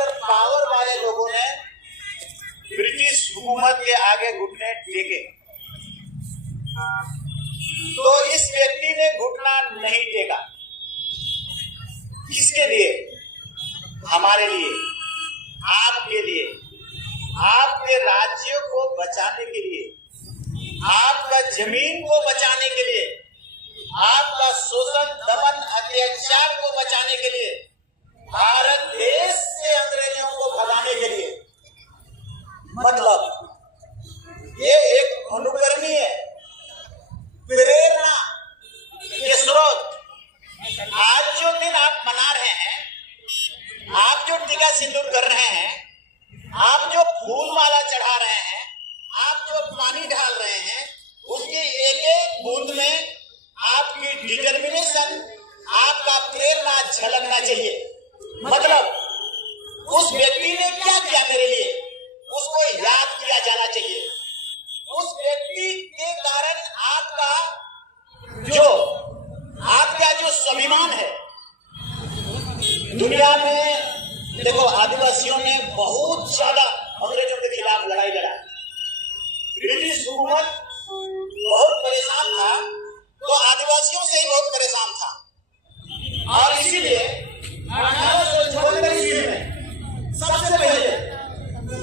ज्यादातर पावर वाले लोगों ने ब्रिटिश हुकूमत के आगे घुटने टेके, तो इस व्यक्ति ने घुटना नहीं टेका। किसके लिए? हमारे लिए, आपके लिए, आपके राज्य को बचाने के लिए, आपका जमीन को बचाने के लिए, आपका शोषण दमन अत्याचार को बचाने के लिए, भारत देश से अंग्रेजों को भगाने के लिए। मतलब ये एक अनुकरणीय प्रेरणा के स्रोत। आज जो दिन आप मना रहे हैं, आप जो टीका सिंदूर कर रहे हैं, आप जो फूल माला चढ़ा रहे हैं, आप जो पानी डाल रहे हैं, उसकी एक एक बूंद में आपकी डिटर्मिनेशन, आपका प्रेरणा झलकना चाहिए। मतलब उस व्यक्ति ने क्या किया मेरे लिए, उसको याद किया जाना चाहिए। उस व्यक्ति के कारण आपका जो स्वाभिमान है। दुनिया में देखो, आदिवासियों ने बहुत ज्यादा अंग्रेजों के खिलाफ लड़ाई लड़ा। ब्रिटिश हुकूमत बहुत परेशान था, तो आदिवासियों से ही बहुत परेशान था। और इसीलिए 1874 ईस्वी में सबसे पहले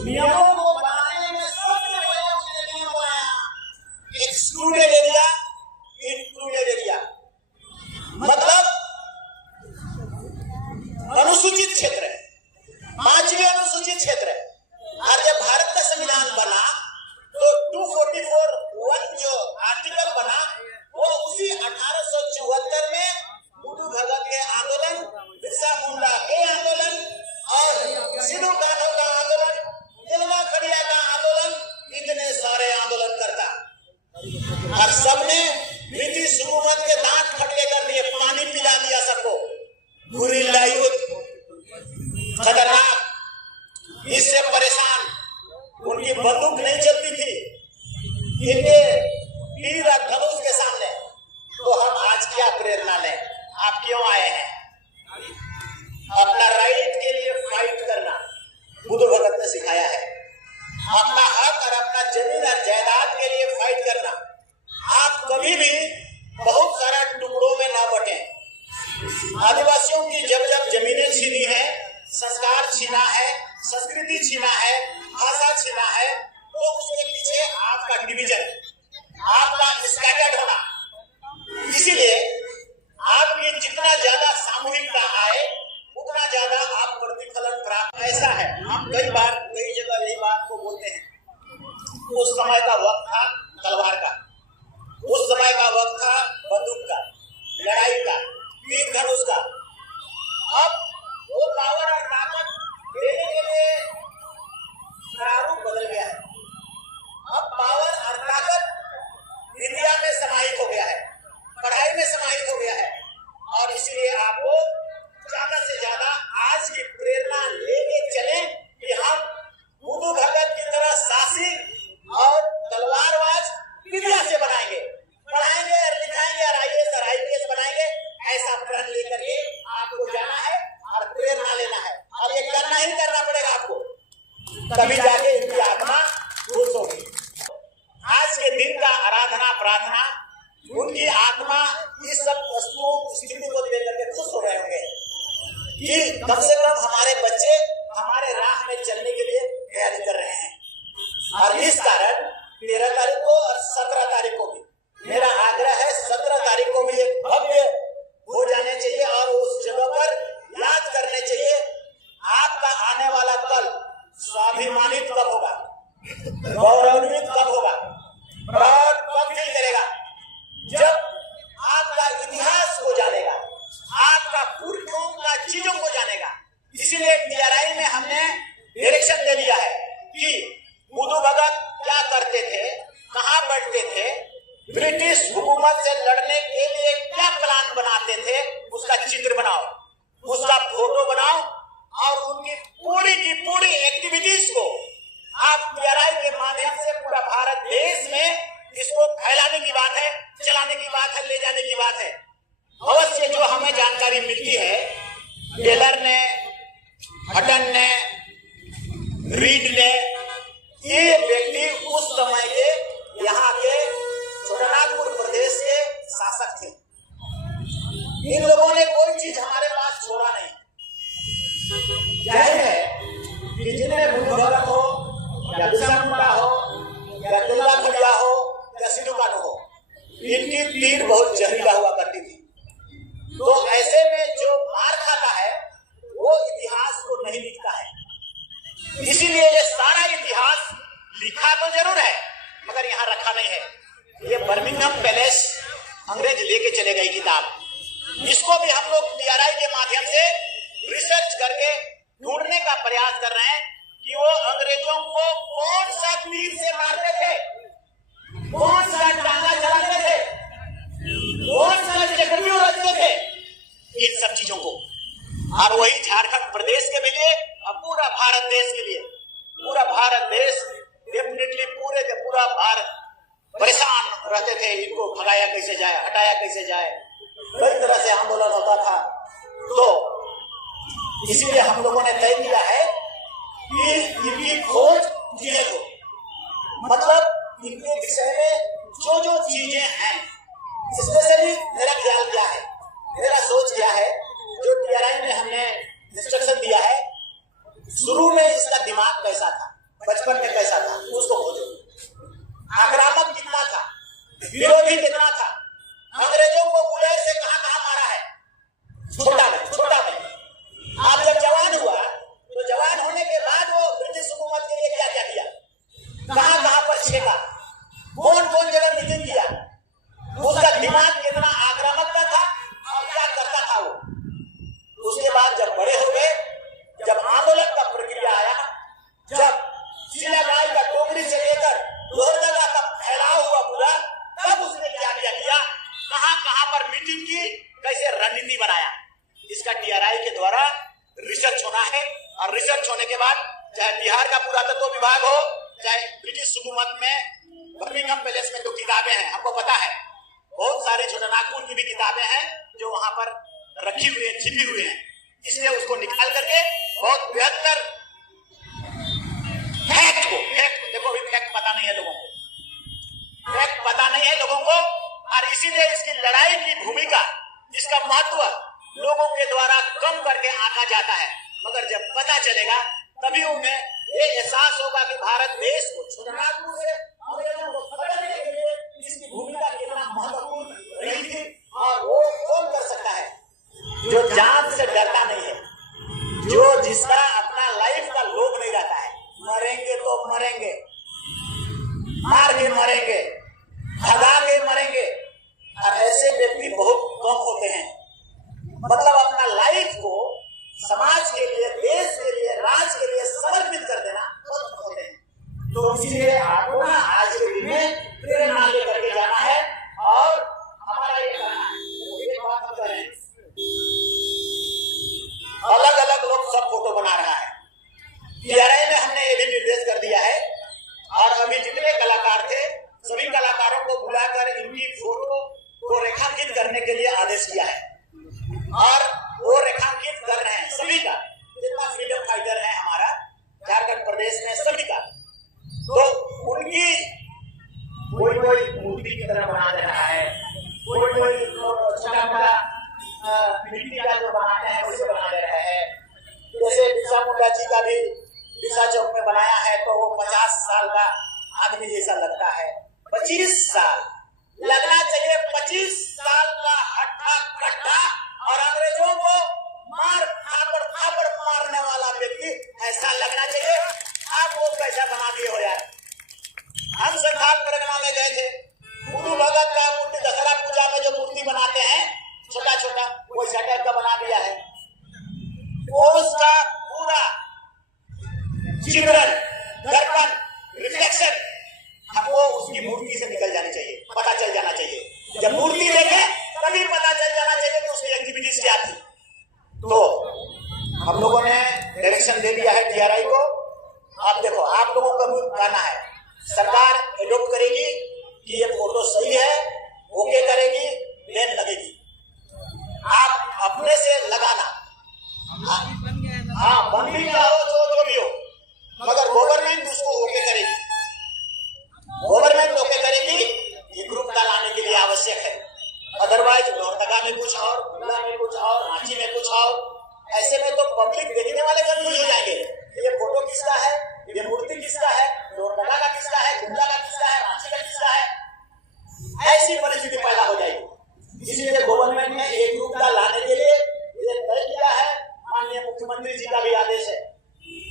नियमों को बनाने में सबसे पहले उसने नियम बनाया, एक्सक्लूडेड एरिया, इंक्लूडेड एरिया। मतलब अनुसूचित क्षेत्र है, 5वीं अनुसूचित क्षेत्र है। और जब भारत का संविधान बना तो 244(1) जो आर्टिकल बना, वो उसी 1874 में बुद्धू भगत के आंदोलन, बिरसा मुंडा के आंदोलन और सिद्धू कान्हू का आंदोलन, दिलवा खड़िया का आंदोलन, इतने सारे आंदोलन करता। और सबने ब्रिटिश हुकूमत के दांत खटके कर दिए, पानी पिला दिया सबको। गुरिल्ला युद्ध खतरनाक, इससे परेशान, उनकी बंदूक नहीं चलती थी, इनके तीर और धनुष के सामने। तो हम आज क्या प्रेरणा लें? आप क्यों आए हैं? अपना राइट के लिए फाइट करना बुद्धू भगत ने सिखाया है। अपना हक और अपना जमीन और जायदाद के लिए फाइट करना। आप कभी भी बहुत सारा टुकड़ों में ना बटें। आदिवासियों की जब जब जमीनें छीनी है, संस्कार छीना है, संस्कृति छीना है, भाषा छीना है, तो उसके पीछे आपका डिवीजन, आपका स्कैटर्ड होना। इसीलिए आपकी जितना ज्यादा सामूहिकता आए, उतना ज्यादा आप प्रतिफलन प्राप्त। ऐसा है, हम कई बार कई जगह यही बात को बोलते हैं। उस समय का वक्त था तलवार का, उस समय का वक्त था बंदूक का, लड़ाई का, तीर धनुष का। अब वो पावर और ताकत देने के लिए प्रारूप बदल गया है। अब पावर और ताकत इंडिया में समाहित हो गया है, पढ़ाई में समाहित हो गया है। और इसलिए आपको ज्यादा से ज्यादा आज की प्रेरणा लेके चले कि हम बुद्धू भगत की तरह साहसी और तलवारबाज विद्या से बनाएंगे, पढ़ाएंगे और लिखाएंगे और IAS और IPS बनाएंगे। ऐसा प्रण लेकर के आपको जाना है और प्रेरणा लेना है, और ये करना ही करना पड़ेगा आपको, तभी जाके इनकी आत्मा खुश होगी। आज के दिन का आराधना प्रार्थना, उनकी आत्मा इस सब वस्तुओं स्थिति को लेकर के खुश हो रहे होंगे कि कम से कम हमारे बच्चे हमारे राह में चलने के लिए तैयारी कर रहे हैं। और इस कारण 13 तारीख को और 17 तारीख को भी मेरा आग्रह है, 17 तारीख को भी एक भव्य हो जाने चाहिए और उस जगह पर याद करने चाहिए आपका आने वाला कल स्वाभिमानित कब होगा, गौरवान्वित कब होगा, प्राउड कब फील करेगा, जब आपका इतिहास को जानेगा, आपका पुरखों का चीजों को जानेगा। इसीलिए TRI में हमने डायरेक्शन दे दिया है कि बुद्धू भगत क्या करते थे, कहाँ बैठते थे, ब्रिटिश हुकूमत से लड़ने के लिए क्या प्लान बनाते थे, उसका चित्र बनाओ, उसका फोटो बनाओ और उनकी पूरी की पूरी एक्टिविटीज को आप TRI के माध्यम से पूरा भारत देश में इसको फैलाने की बात है, चलाने की बात है, ले जाने की बात है। अवश्य जो हमें जानकारी मिलती है, टेलर ने, हटन ने, रीड ने, ये व्यक्ति उस समय के यहाँ के छोटानागपुर प्रदेश के शासक थे। इन लोगों ने कोई चीज हमारे पास छोड़ा नहीं। जाहिर है कि जिन्हें बुद्ध भगत हो या बिरसा मुंडा हो या दुर्गा खड़िया हो या सिद्धू कान्हू हो, इनकी तीर बहुत जहरीला हुआ करती थी। तो ऐसे में जो मार खाता है वो इतिहास को नहीं लिखता है। इसीलिए ये सारा इतिहास लिखा तो जरूर है मगर यहाँ रखा नहीं है। ये बर्मिंघम पैलेस अंग्रेज लेके चले गई किताब, इसको भी हम लोग TRI के माध्यम से रिसर्च करके ढूंढने का प्रयास कर रहे हैं कि वो अंग्रेजों को कौन सा तीर से मारते थे, कौन सा डांगा चलाते थे, कौन सा चक्रव्यूह रचते थे, इन सब चीजों को। और वही झारखंड प्रदेश के लिए और पूरा भारत देश के लिए, पूरा भारत देश डेफिनेटली पूरा भारत परेशान रहते थे, इनको भगाया कैसे जाए, हटाया कैसे जाए, कई तरह से आंदोलन होता था। तो इसीलिए हम लोगों ने तय किया है कि इनकी खोज किए हो, मतलब इनके विषय में जो जो चीजें हैं, स्पेशली मेरा ख्याल क्या है, मेरा सोच क्या है, जो TRI में हमने इंस्ट्रक्शन दिया है, शुरू में इसका दिमाग कैसा था, बचपन में कैसा था, उसको खोजो। आक्रामक कितना था, विरोधी कितना था, अंग्रेजों को गुलेर से कहां मारा है, छोटा में। आप जब जवान हुआ तो जवान होने के बाद वो ब्रिटिश हुकूमत के लिए क्या क्या किया, कहां पर छेका, कौन जगह मीटिंग किया, उसका दिमाग कितना आक्रामक था और क्या करता था वो। उसके बाद जब बड़े हो गए, जब आंदोलन का प्रक्रिया आया, जब शीलागाई का टोकरी से लेकर लोहरदगा का फैलाव हुआ पूरा, तब उसने क्या किया, कहां पर मीटिंग की, कैसे रणनीति बनाया, इसका TRI के द्वारा रिसर्च होना है। और रिसर्च होने के बाद चाहे बिहार का पुरातत्व विभाग हो, चाहे ब्रिटिश हुकूमत में बर्मिंघम पैलेस में जो किताबें हैं, हमको पता है बहुत सारे छोटानागपुर की भी किताबें हैं जो वहां पर रखी हुई है, छिपी हुई हैं, इसलिए उसको निकाल करके बहुत बेहतर फैक्ट देखो, अभी फैक्ट पता नहीं है लोगों को, और इसीलिए इसकी लड़ाई की भूमिका, इसका महत्व लोगों के द्वारा कम करके आंका जाता है। मगर जब पता चलेगा तभी उन्हें ये एहसास होगा कि भारत देश को छोटानागपुर से अंग्रेजों को खत्म करने के लिए इसकी भूमिका कितना महत्वपूर्ण रही थी। और वो कौन कर सकता है जो जान से डरता नहीं है, जो जिसका अपना लाइफ का लोभ नहीं रहता है, मरेंगे तो मरेंगे, मार के मरेंगे, भगा के मरेंगे। और ऐसे व्यक्ति बहुत कम होते हैं, मतलब अपना लाइफ को समाज के लिए, देश के लिए, राज्य के लिए समर्पित कर देना बहुत कम होते हैं। तो इसीलिए आपको ना आज के दिन में प्रेरणा लेकर के जाना है और हमारा ये करना है। एक बात हम करें, अलग अलग लोग सब फोटो बना रहा है, TRI में हमने ये भी निर्देश कर दिया है। और अभी जितने कलाकार थे सभी कलाकारों को बुलाकर इनकी फोटो को रेखांकित करने के लिए आदेश किया है, और वो रेखांकित कर रहे हैं सभी का, जितना फ्रीडम फाइटर है हमारा झारखंड प्रदेश में सभी का। तो उनकी कोई मूर्ति की तरह बना दे रहा है, कोई छोटा मोटा मिट्टी का जो बनाते हैं उसे बना दे रहे हैं। जैसे बिरसा मुंडा जी का भी बिरसा चौक में बनाया है, तो वो 50 साल का आदमी जैसा लगता है। 25 साल लगना चाहिए, 25 साल का हट्टा कट्टा और अंग्रेजों को थापड़ मारने वाला व्यक्ति ऐसा लगना चाहिए। आप वो कैसा बना दिए हो यार। हम संथाल परगना में गए थे, बुद्धू भगत का मूर्ति दशहरा पूजा में जो मूर्ति बनाते हैं छोटा छोटा, वैसा टाइप का बना दिया है। उसका पूरा चित्रण, दर्पण, रिफ्लेक्शन हमको उसकी मूर्ति से निकल जानी चाहिए, पता चल जाना चाहिए। जब मूर्ति देखे तभी पता चल जाना चाहिए कि उसकी एक्टिविटीज क्या थी। तो हम लोगों ने डायरेक्शन दे दिया है TRI को। आप देखो, आप लोगों का भी कहना है, सरकार एडॉप्ट करेगी कि ये फोटो सही है, ओके करेगी, लेन लगेगी। आप अपने से लगाना, हाँ बन भी गया हो जो भी हो, मगर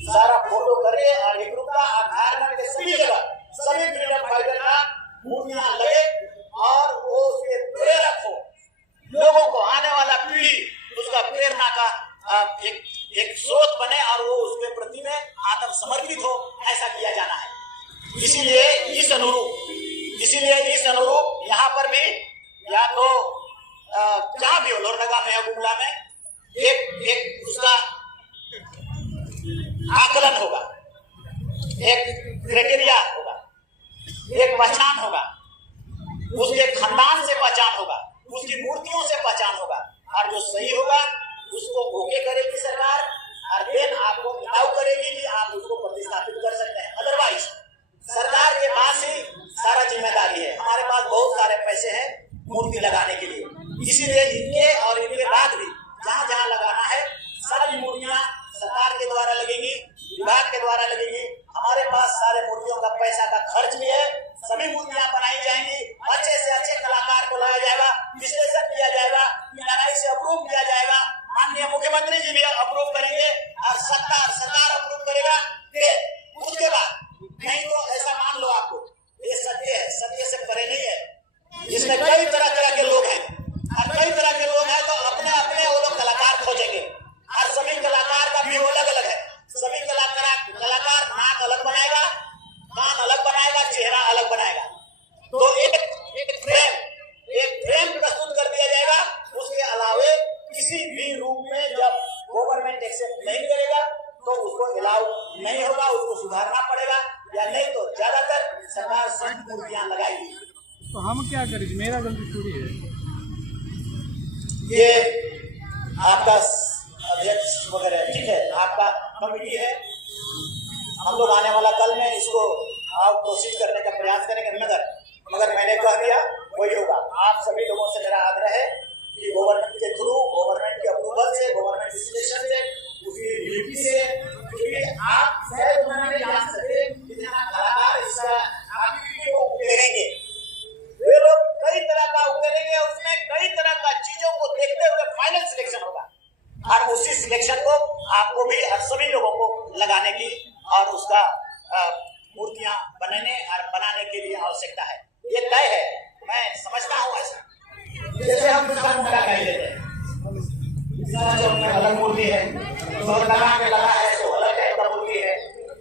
सारा फोटो करके और एकरूपता झारखंड के सभी जगह सभी फ्रीडम फाइटर का मूर्तियां लगे और वो उसके प्रेरक हो, लोगों को आने वाला पीढ़ी उसका प्रेरणा का एक स्रोत बने और वो उसके प्रति में आत्म समर्पित हो, ऐसा किया जाना है। इसीलिए इस अनुरूप यहाँ पर भी या तो जहाँ भी हो, लोहरदगा में, गुमला में एक उसका आकलन होगा, एक क्राइटेरिया होगा, एक पहचान होगा, उसके खानदान से पहचान होगा, उसकी मूर्तियों से पहचान होगा, और जो सही होगा उसको ओके करेगी सरकार और देन आपको अलाउ करेगी कि आप उसको प्रतिस्थापित कर सकते हैं। अदरवाइज सरकार के पास ही सारा जिम्मेदारी है। हमारे पास बहुत सारे पैसे हैं मूर्ति लगाने के लिए, इसीलिए इनके और इनके बाद भी जहाँ जहाँ लगाना है सारी मूर्तियां सरकार के द्वारा लगेंगी, विभाग के द्वारा लगेगी। हमारे पास सारे मूर्तियों का पैसा का खर्च भी है, सभी मूर्तियां बनाई जाएंगी, अच्छे से अच्छे कलाकार को लाया जाएगा, विश्लेषण किया जाएगा, PRI से अप्रूव किया जाएगा, माननीय मुख्यमंत्री जी भी अप्रूव करेंगे और सरकार अप्रूव करेगा। उसके बाद नहीं तो ऐसा मान लो, आपको ये सत्य है, सत्य से परे नहीं है। इसमें कई तरह के लोग हैं और कई तरह के लोग हैं, तो अपने अपने वो लोग कलाकार खोजेंगे और सभी कलाकार का भी अलग अलग है। सभी कलाकार नाक अलग बनाएगा, कान अलग बनाएगा, चेहरा अलग बनाएगा, तो एक फ्रेम प्रस्तुत कर दिया जाएगा। उसके अलावे किसी भी रूप में जब गवर्नमेंट एक्सेप्ट नहीं करेगा तो उसको अलाउ नहीं होगा, उसको सुधारना पड़ेगा, या नहीं तो ज्यादातर सरकार संत मूर्तियां लगाएगी। तो हम क्या करें, मेरा गलती थोड़ी है। ये आपका अध्यक्ष वगैरह ठीक है, आपका कमिटी है, हम लोग आने वाला कल में इसको आप कोशिश करने का प्रयास करेंगे, मगर मैंने कह दिया वही होगा। आप सभी लोगों से मेरा आग्रह है कि गवर्नमेंट के थ्रू, गवर्नमेंट के अप्रूवल से, गवर्नमेंट डिस्कशन से, उसकी ड्यूटी से, क्योंकि आप शायद नहीं जान सकते कितना कलाकार इसका एक्टिविटी को उकेरेंगे। वे लोग कई तरह का उकेरेंगे, उसमें कई तरह का चीजों को देखते हुए फाइनल सिलेक्शन होगा और उसी सिलेक्शन को आपको भी और सभी लोगों को लगाने की और उसका मूर्तियां बनाने के लिए आवश्यकता है। ये तय है, मैं समझता हूँ ऐसा। जैसे हम दुकान कह लेते हैं, में अलग मूर्ति है, लोहरदगा में लगा है तो अलग टाइप का मूर्ति है,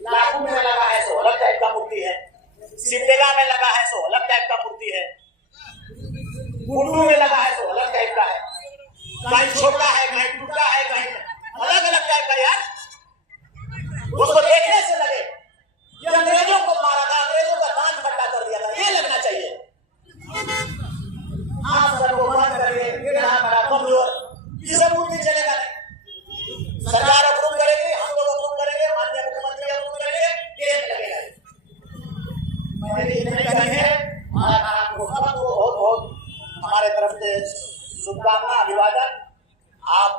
लाखों में लगा है तो अलग टाइप का मूर्ति है, सिमडेगा में लगा है तो अलग टाइप का मूर्ति है, कुल्लू में लगा है तो अलग टाइप का है, कहीं छोटा है, कहीं टूटा है, कहीं अलग अलग टाइप का। यार उसको देखने से लगे ये अंग्रेजों को मारा था, अंग्रेजों का दांत खट्टा कर दिया था, ये लगना चाहिए। आप सबको बंद करिए, कमजोर, ये सब मूर्ति चलेगा नहीं। सरकार अप्रूव करेगी, हम लोग अप्रूव करेंगे, माननीय मुख्यमंत्री अप्रूव करेंगे, ये लगेगा। आपको सबको बहुत बहुत हमारे तरफ से शुभकामना, अभिवादन। आप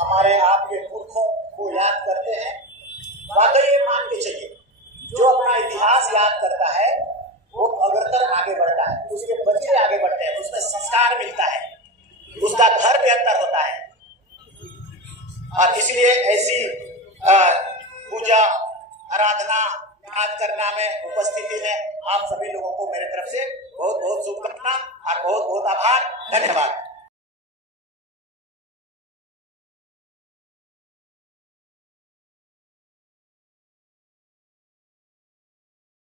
हमारे आपके पुरखों को याद करते हैं, वाकई ये मान के चलिए, जो अपना इतिहास याद करता है वो अग्रतर आगे बढ़ता है, उसके बच्चे आगे बढ़ते हैं, उसमें संस्कार मिलता है, उसका घर बेहतर होता है। और इसलिए ऐसी पूजा आराधना याद करना में उपस्थिति में आप सभी लोगों को मेरे तरफ से बहुत बहुत शुभकामना और बहुत बहुत आभार, धन्यवाद।